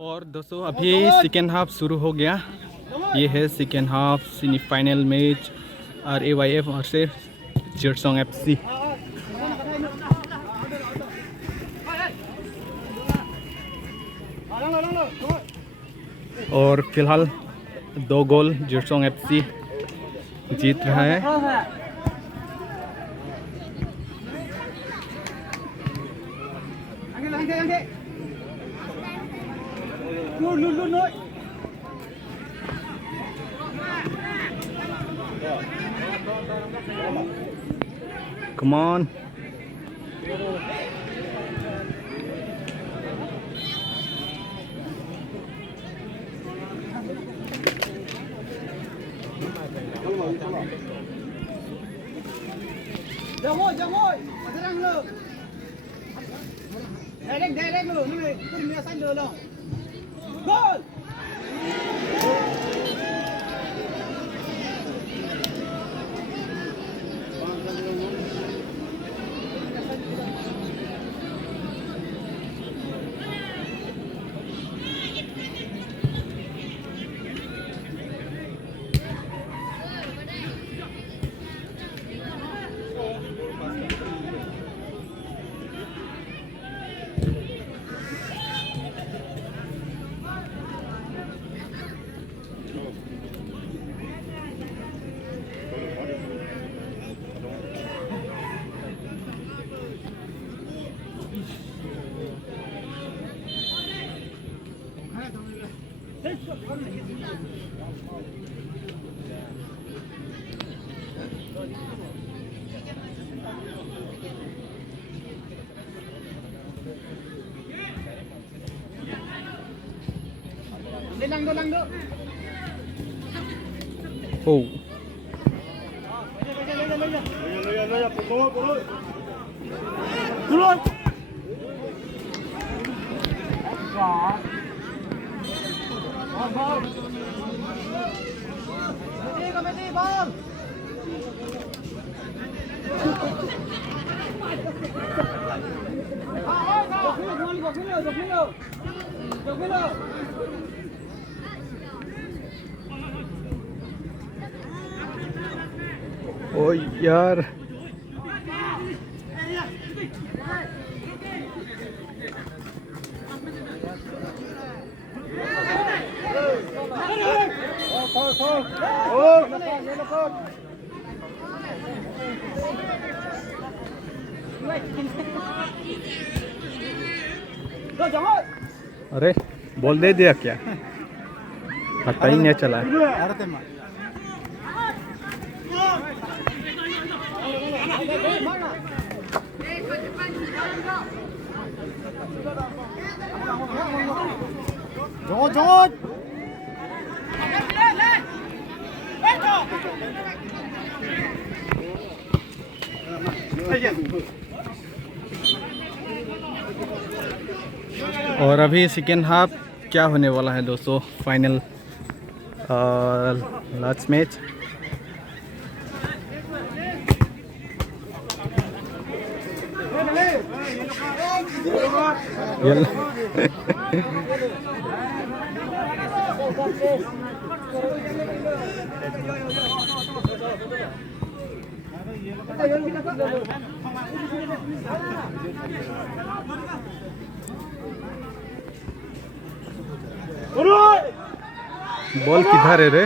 और दोस्तों अभी सेकेंड हाफ शुरू हो गया। ये है second half semifinal match RAYF versus Jersong FC। और फिलहाल 2 गोल जेरसोंग FC जीत रहा है। Come on. Jangan, serang lu. Direct lu, ni pun biasa lu. Gol. Lang do. Oh. Turun. Ball. Komedi, ball. Jogilo. ओ यार अरे बॉल दे दिया क्या? पता ही नहीं चला। Jangan. और अभी सेकेंड हाफ क्या होने वाला है दोस्तों? Final last match. बॉल किधर है रे?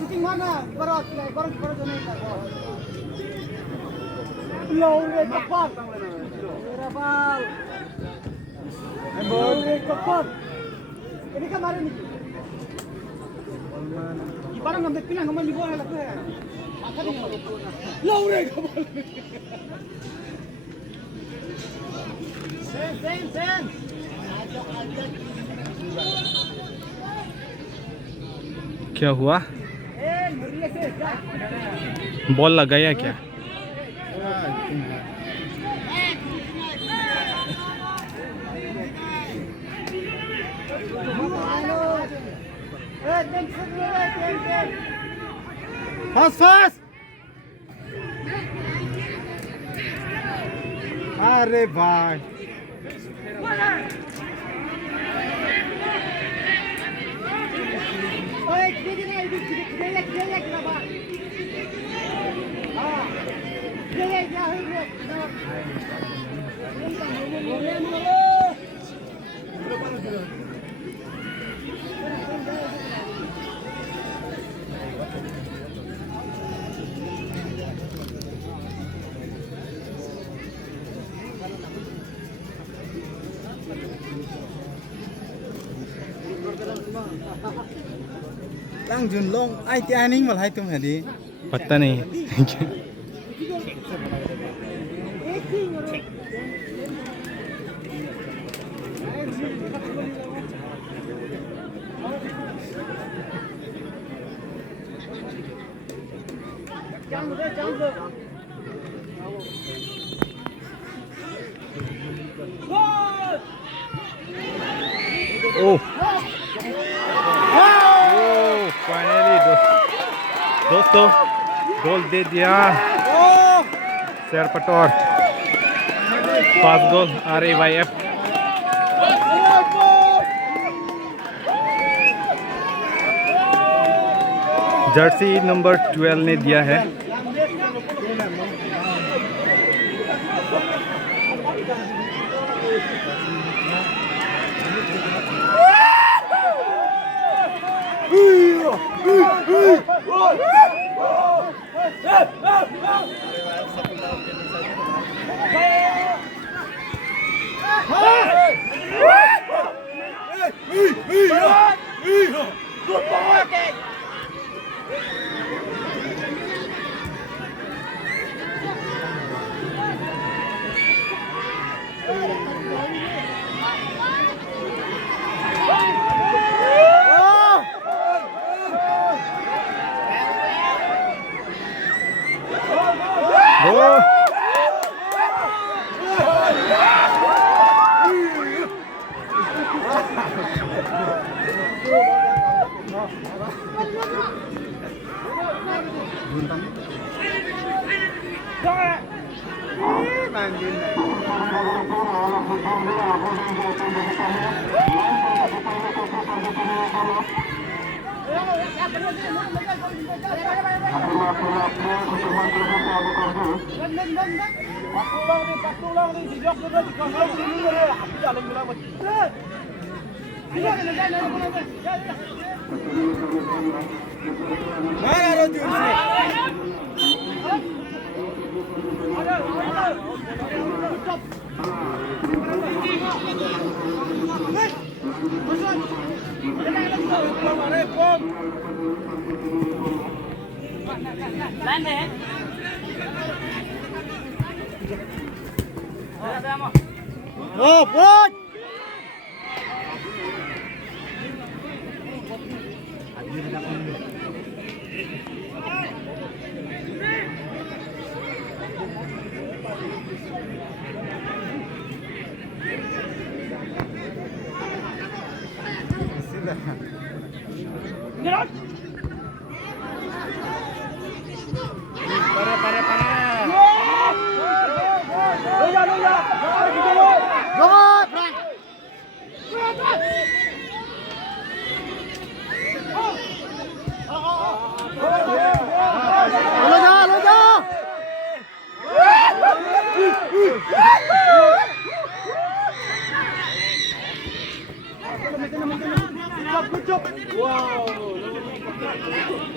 Shooting mana? Baru Laure cepat. Rabal. Laure cepat. Ini kemarin nih. Ibarat ngambil pinang kemarin di bola lah tu. lâu rồi không sen क्या हुआ? बॉल लगाया क्या? फर्स्ट अरे भाई Lang Jun Long ai ti aning mal hai tum hadi पता नहीं। ओह finally दोस्तों गोल दे दिया शेर पटौर। 5 गोल RAYF। जर्सी नंबर 12 ने दिया है।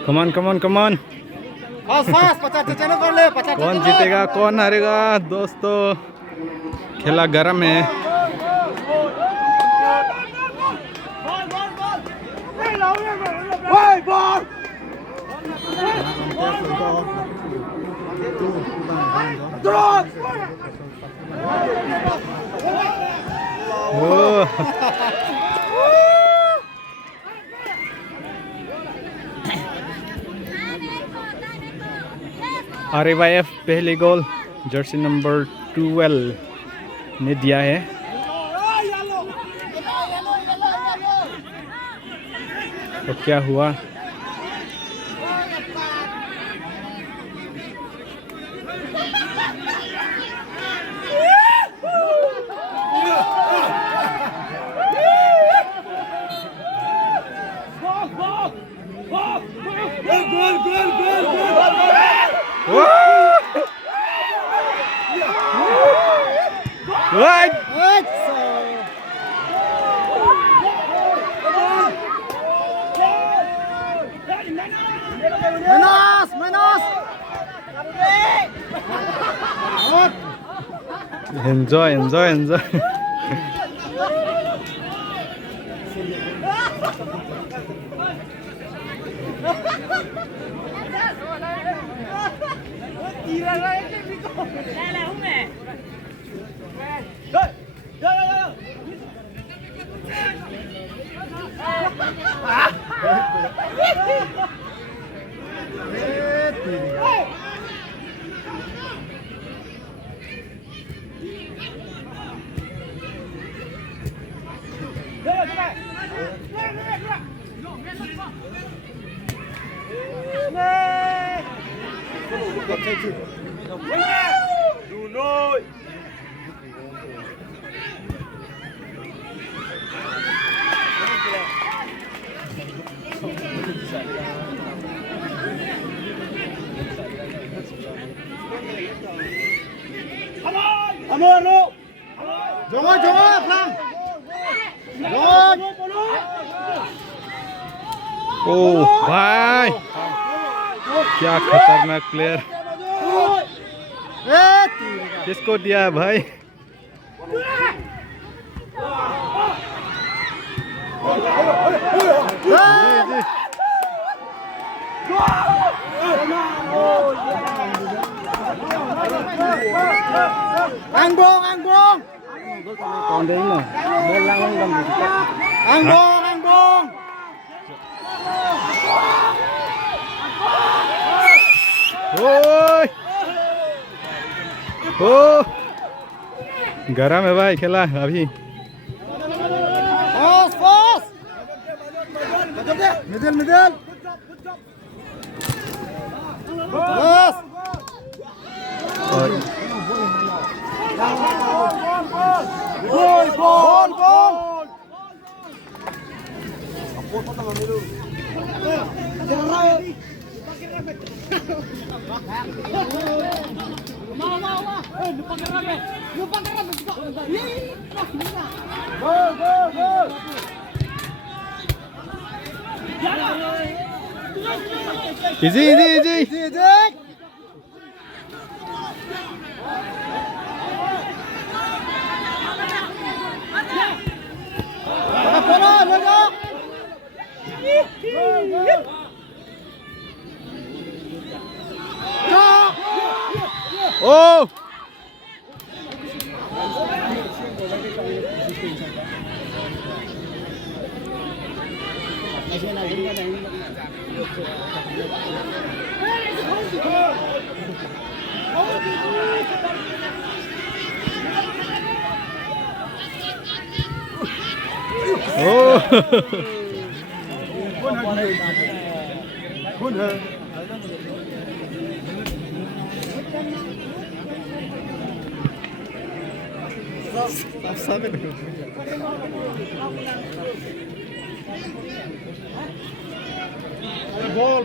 कमान कौन जीतेगा कौन हारेगा दोस्तों, खेला गरम है। Ball! RAYF पहले गोल जर्सी नंबर 12 ने दिया है। तो क्या हुआ? Enjoy. ओ भाई, क्या खतरनाक प्लेयर! किसको दिया है भाई? Angbong. Còn đấy mà, bên lăng lăng cầm gì Angbong. ओए ओ गरम है भाई खेला अभी। Middle Easy. Oh!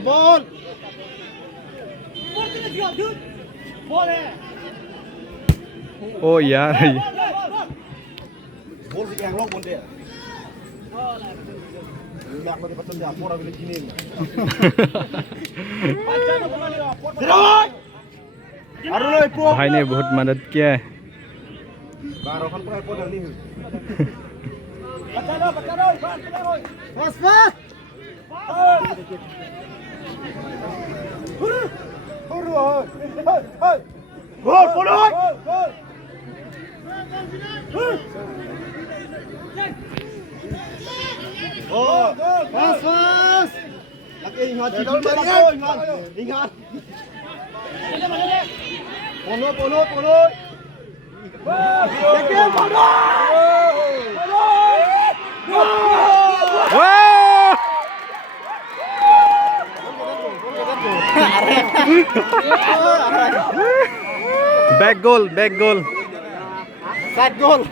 Ball. ओ यार Ball si yang lock bonde. Yak mati patun dia pora bile kini. भाई ने बहुत मदद किया है। Wow! Back goal, back goal. Side goal.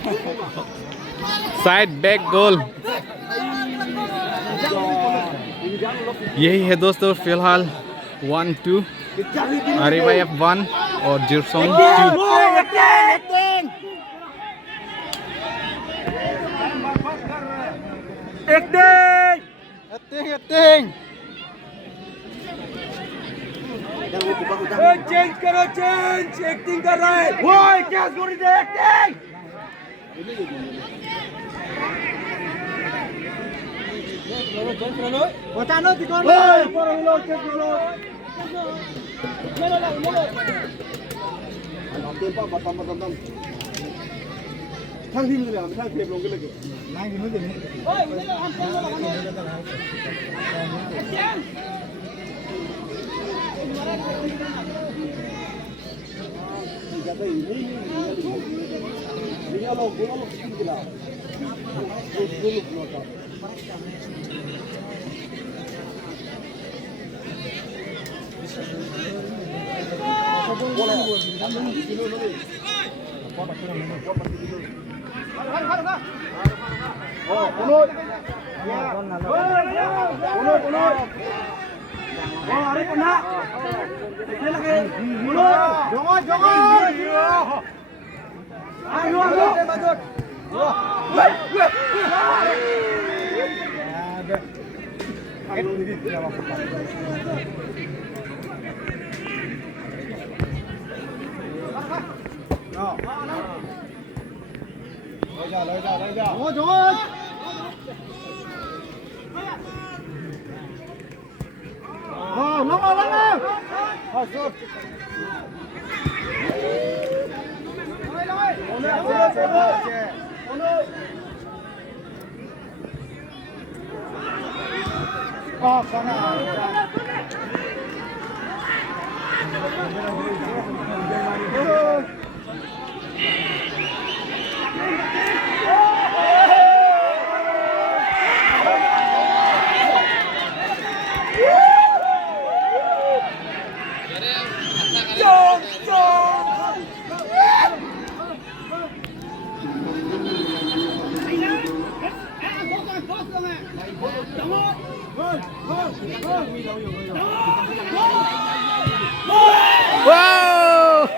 Side back goal. यही है दोस्तों फिलहाल 1-2 RAYF 1 और जिरसोंग 2। Acting. चेंज करो चेंज एक्टिंग कर रहा है वो क्या कर रही है एक्टिंग बता नो दिखा लो पर हम लोग चेंज करो ले लो बताทั้งทีมเลยทั้งเทปลงกันเลยนั่งกินมื้อเดียวนี้โอ้ยไม่ได้ทำเต็มWow!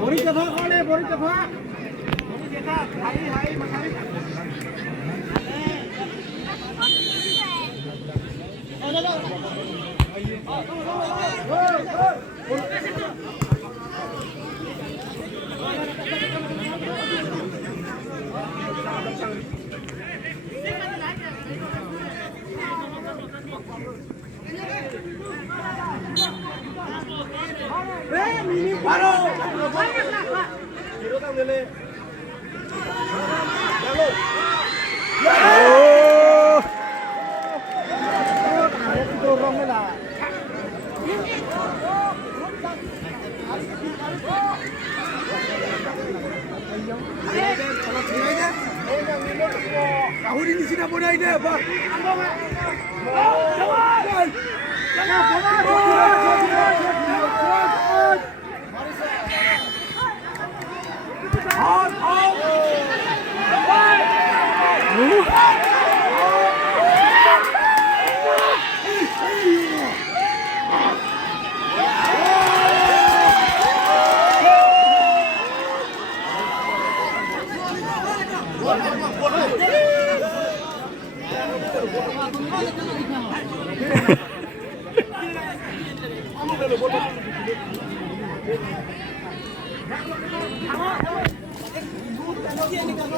बोरी जगह कौन है बोरी जगह हाई हाई मखाई Kahuri di sini pun ada apa?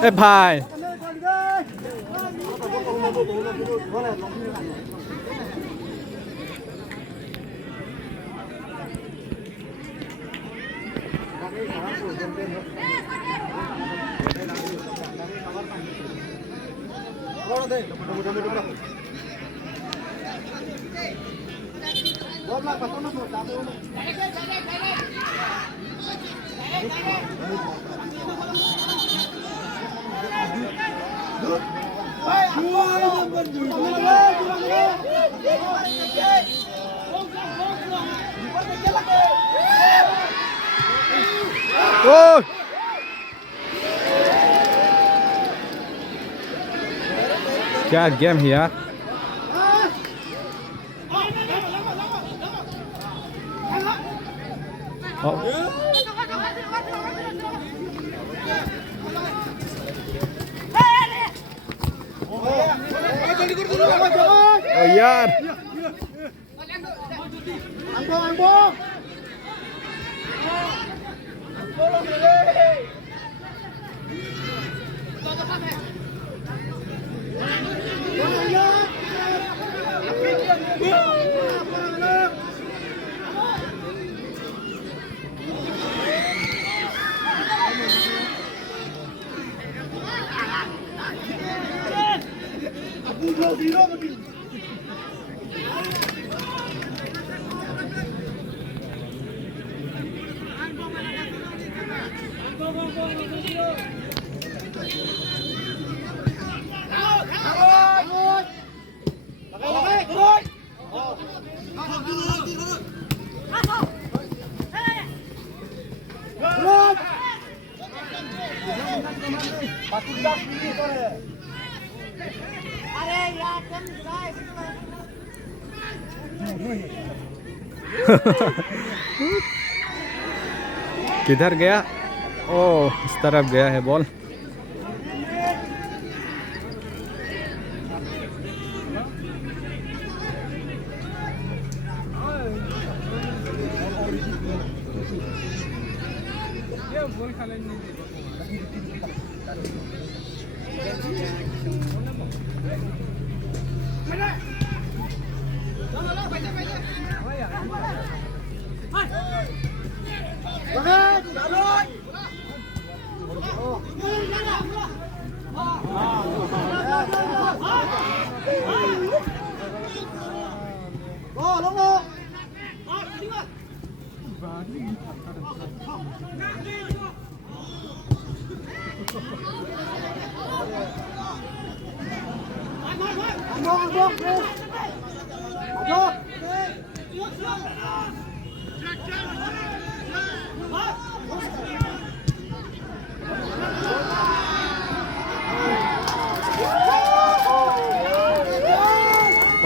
Ê भाई ओह क्या गेम है यार। ओ यार किधर गया? ओह इस तरफ गया है बॉल।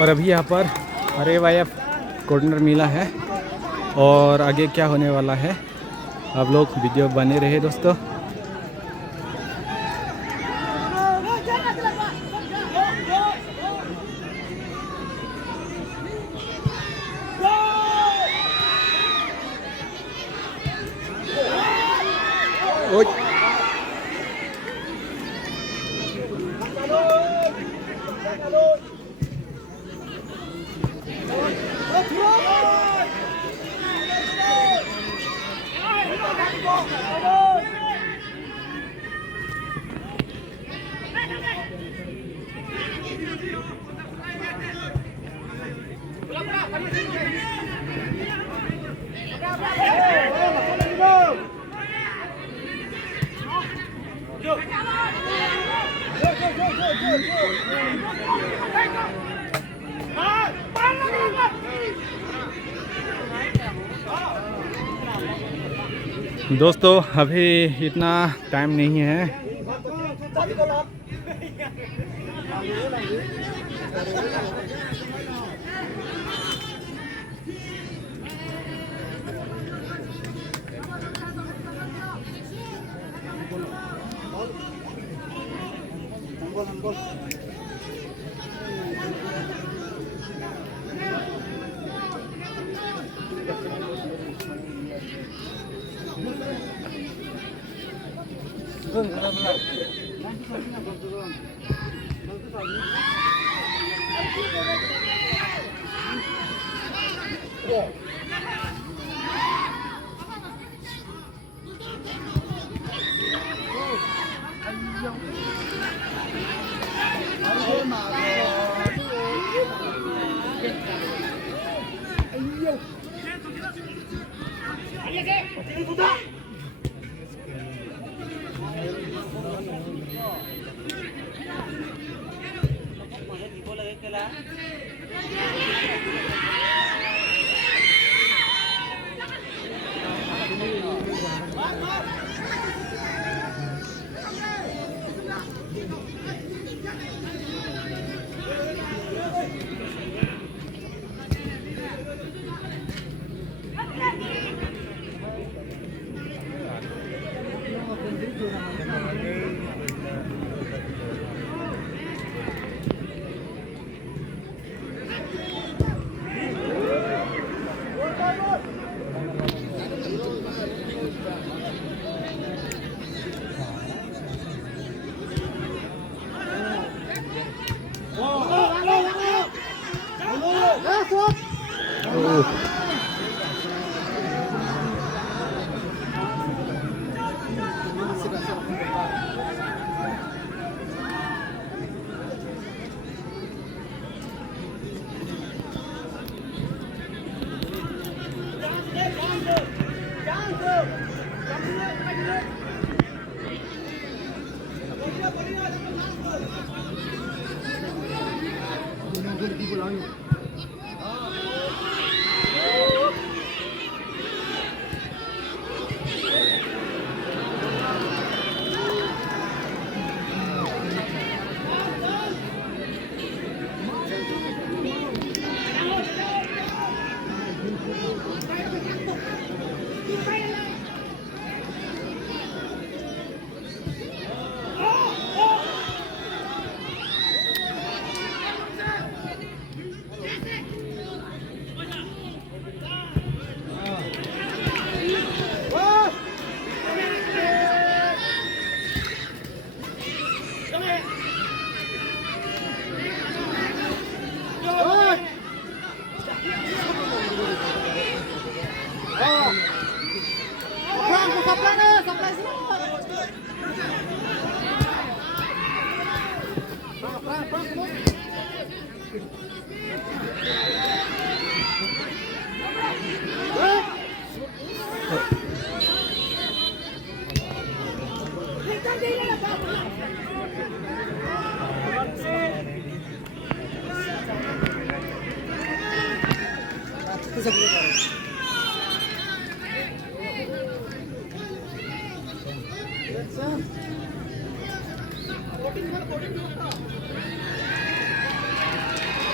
और अभी यहाँ पर RAYF कॉर्नर मिला है और आगे क्या होने वाला है आप लोग वीडियो बने रहे दोस्तों। दोस्तों अभी इतना टाइम नहीं है।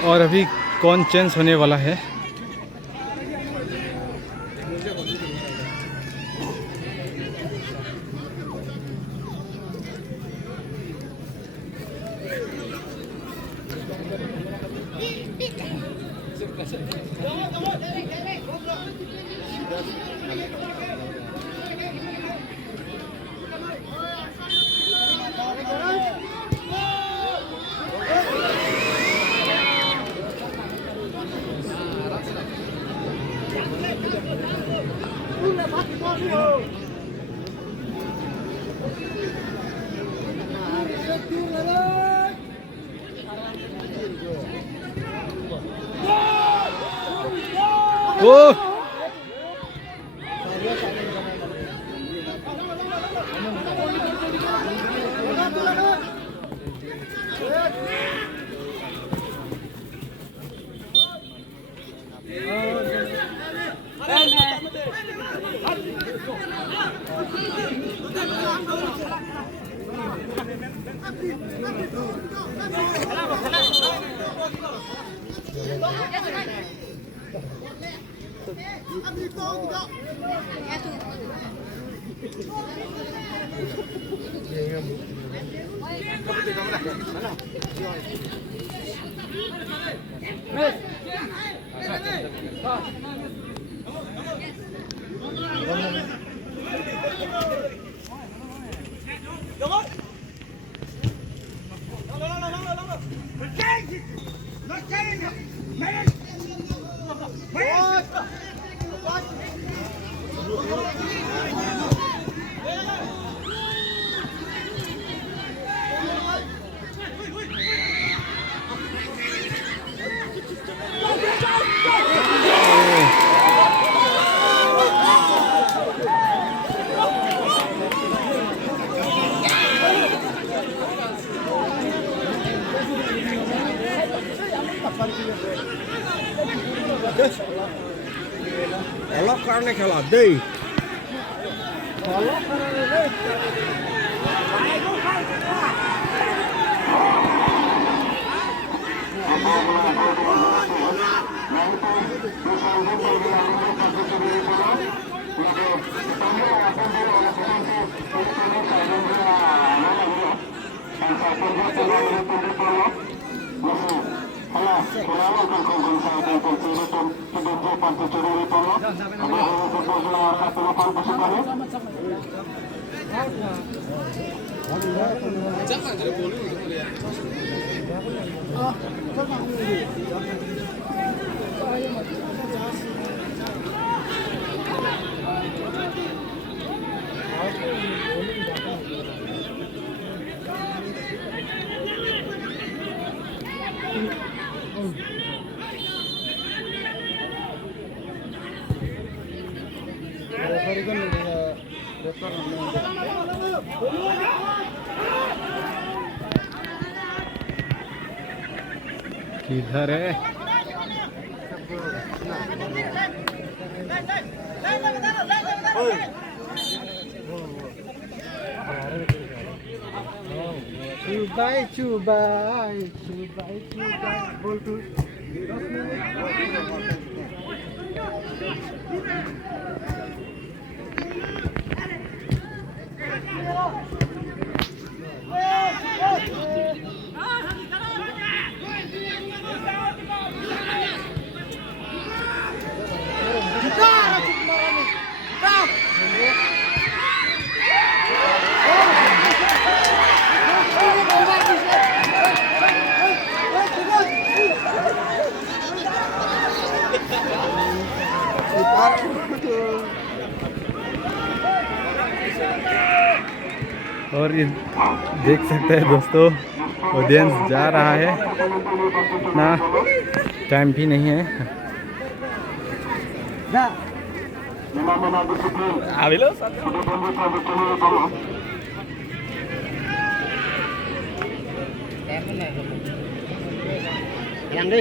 और अभी कौन चेंज होने वाला है? ओ অলপ কাৰণে খেলা দেই অলপ কাৰণে দেই किधर है चुबाई बोल तू और ये देख सकते हैं दोस्तों ऑडियंस जा रहा है इतना टाइम भी नहीं है yang đi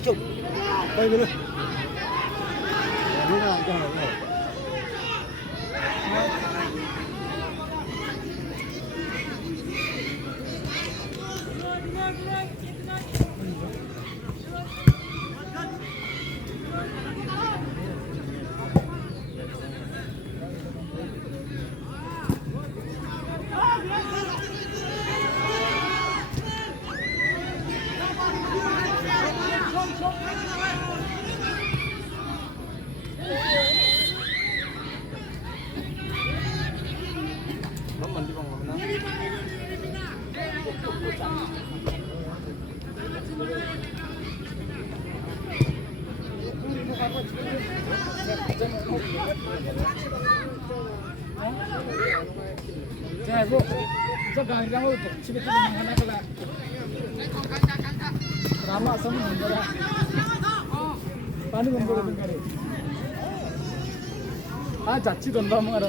chụp đây nữa Bu, 저 가이랑 집에 좀 하나 걸라. Rama असं म्हणून पाणी बंद करून करे हा जाची गंधा मारा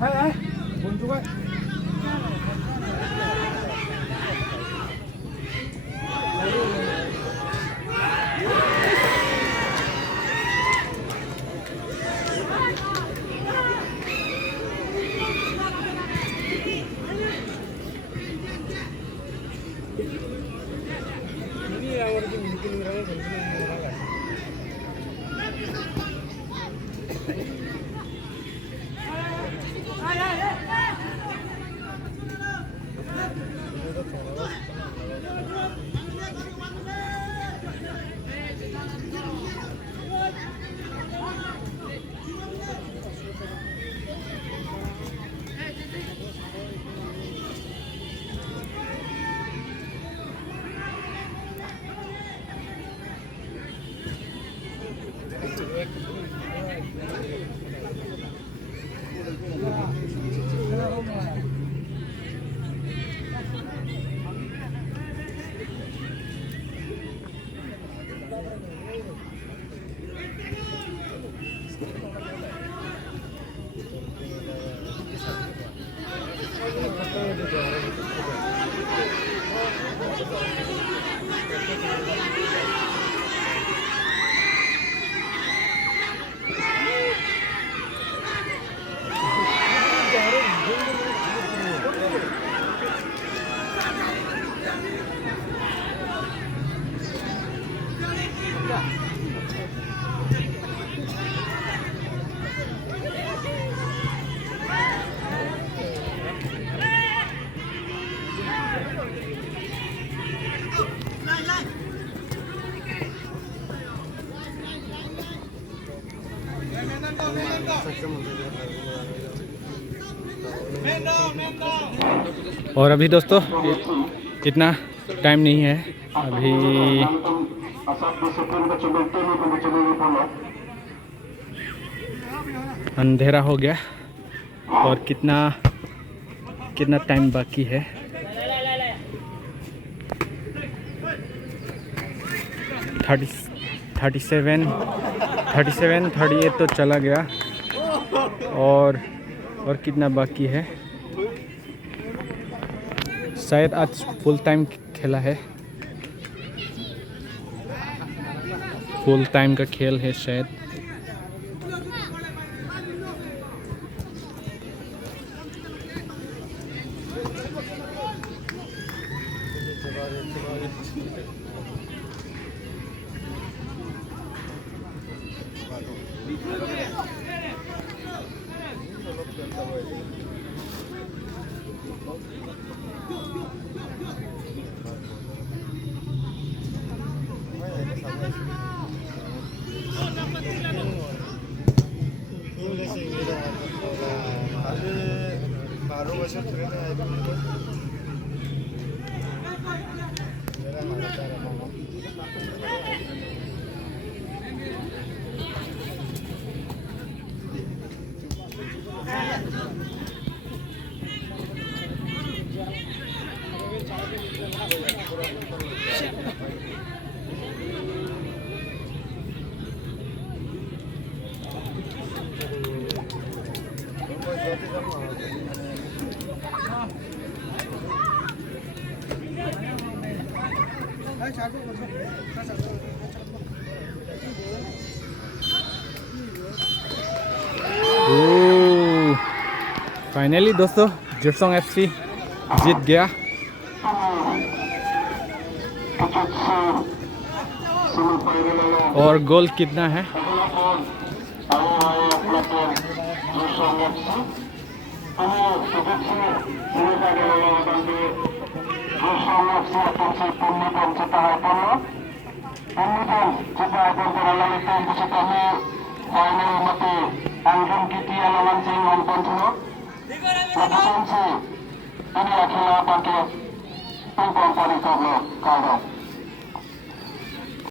हाय हाय bonjour ini आवडते मिनिटं राहणार और अभी दोस्तों इतना टाइम नहीं है, अभी अंधेरा हो गया और कितना टाइम बाकी है। थर्टी सेवन 38 तो चला गया और कितना बाकी है। शायद आज फुल टाइम खेला है, फुल टाइम का खेल है शायद। फाइनली दोस्तों जिरसोंग एफसी जीत गया। और गोल कितना है? Ini sedikit cerita dari bagi Insyaallah siapkan si pemimpin setelah itu. Pemimpin setelah pemberontakan itu bisa kami kami mati angin kita lawan sehingga pun Lepasan si ini adalah bagi pemberontakan itu kalau